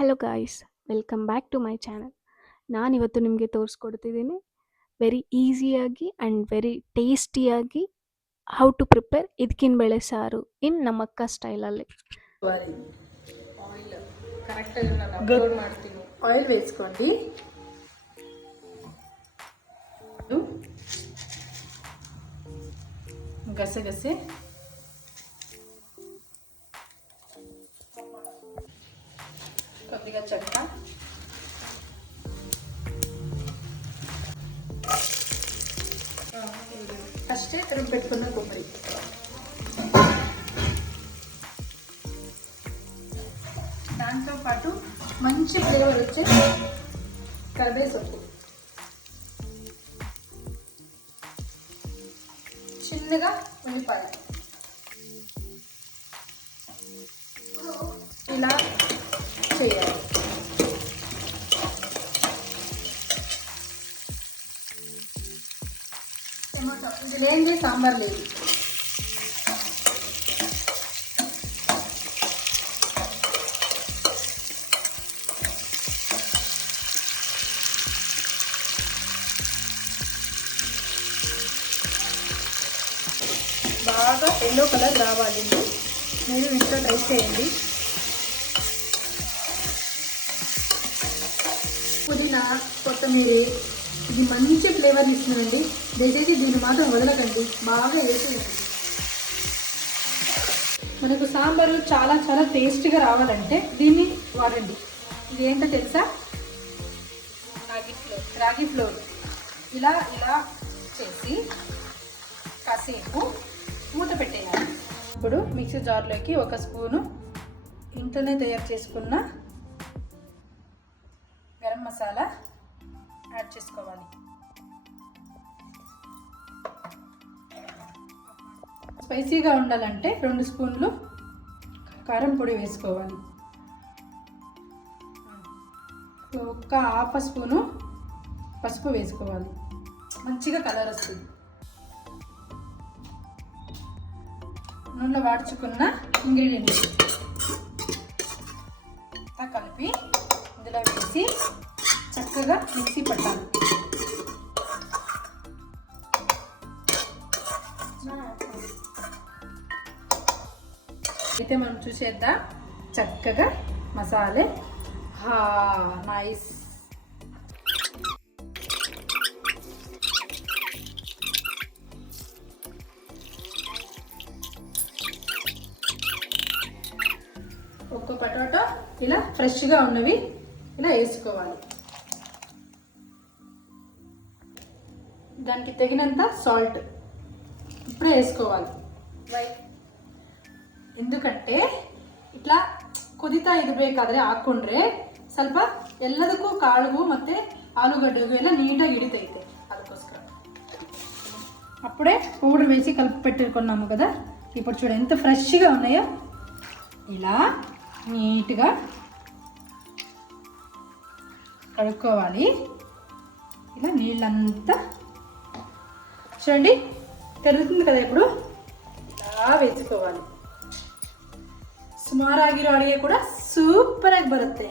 Hello guys, welcome back to my channel. ನಾನಿವತ್ತು ನಿಮಗೆ ತೋರಿಸ್ಕೊಡ್ತಿದ್ದೀನಿ ವೆರಿ ಈಸಿಯಾಗಿ ಆ್ಯಂಡ್ ವೆರಿ ಟೇಸ್ಟಿಯಾಗಿ ಹೌ ಟು ಪ್ರಿಪೇರ್ ಇದಕ್ಕಿನ ಬೇಳೆ ಸಾರು ಇನ್ ನಮ್ಮಕ್ಕ ಸ್ಟೈಲಲ್ಲಿ. ಆಯಿಲ್ ಕರೆಕ್ಟಾಗಿ ನಾನು ಅಪ್ಲೋಡ್ ಮಾಡ್ತೀನಿ. ಆಯಿಲ್ వేసుకోండి. ಗಸಗಸೆ, కొద్దిగా చెక్క, ఫస్ట్ తురుము పెట్టుకున్న కొబ్బరి, దాంతో పాటు మంచి ఫ్లేవర్ వచ్చే కరివేపాకు, చిన్నగా ఉల్లిపాయ, ఇలా చేయాలి. టమాటో ఇది లేని సాంబార్ లేదు. బాగా ఎల్లో కలర్ రావాలి. మీరు ఇంట్లో ట్రై చేయండి. పుదీనా, కొత్తిమీర ఇది మంచి ఫ్లేవర్ ఇస్తుందండి. దయచేసి దీన్ని మాత్రం వదలకండి, బాగా వేసేయండి. మనకు సాంబారు చాలా చాలా టేస్టీగా రావాలంటే దీన్ని వాడండి. ఇది ఏంటో తెలుసా? రాగి ఫ్లోర్. ఇలా చేసి కాసేపు మూత పెట్టేయాలి. ఇప్పుడు మిక్సీ జార్లోకి ఒక స్పూను ఇంట్లోనే తయారు చేసుకున్న గరం మసాలా యాడ్ చేసుకోవాలి. స్పైసీగా ఉండాలంటే 2 స్పూన్లు కారం పొడి వేసుకోవాలి. ఒక హాఫ్ స్పూను పసుపు వేసుకోవాలి. మంచిగా కలర్ వస్తుంది. నూనెలో వాడుచుకున్న ఇంగ్రీడియంట్స్ కలిపి ఇందులో వేసి చక్కగా మిక్సీ పట్టాలి. అయితే మనం చూసేద్దాం. చక్కగా మసాలే నైస్. ఒక్క పొటాటో ఇలా ఫ్రెష్గా ఉన్నవి ఇలా వేసుకోవాలి. దానికి తగినంత సాల్ట్ ఇప్పుడే వేసుకోవాలి. ఎందుకంటే ಇಟ್లా ಕುದಿತಾ ಇರಬೇಕಾದ್ರೆ ಹಾಕೊಂಡ್ರೆ ಸ್ವಲ್ಪ ಎಲ್ಲದಕ್ಕೂ ಕಾಳು ಮತ್ತೆ ಆಲೂಗಡ್ಡೆಗೂ ಎಲ್ಲ ನೀಟಾಗಿ ಹಿಡಿತೈತೆ. ಅದಕ್ಕೋಸ್ಕರ అప్పుడే పౌడర్ వేసి కలిపి పెట్టుకున్నాము కదా. ఇప్పుడు చూడ ఎంత ఫ్రెష్గా ఉన్నాయో. ఇలా నీట్గా కడుక్కోవాలి. ఇలా నీళ్ళంతా చూడండి తెరుతుంది కదా. ఇప్పుడు ఇలా వేసుకోవాలి. ಸುಮಾರಾಗಿರೋ ಅಡುಗೆ ಕೂಡ ಸೂಪರಾಗಿ ಬರುತ್ತೆ.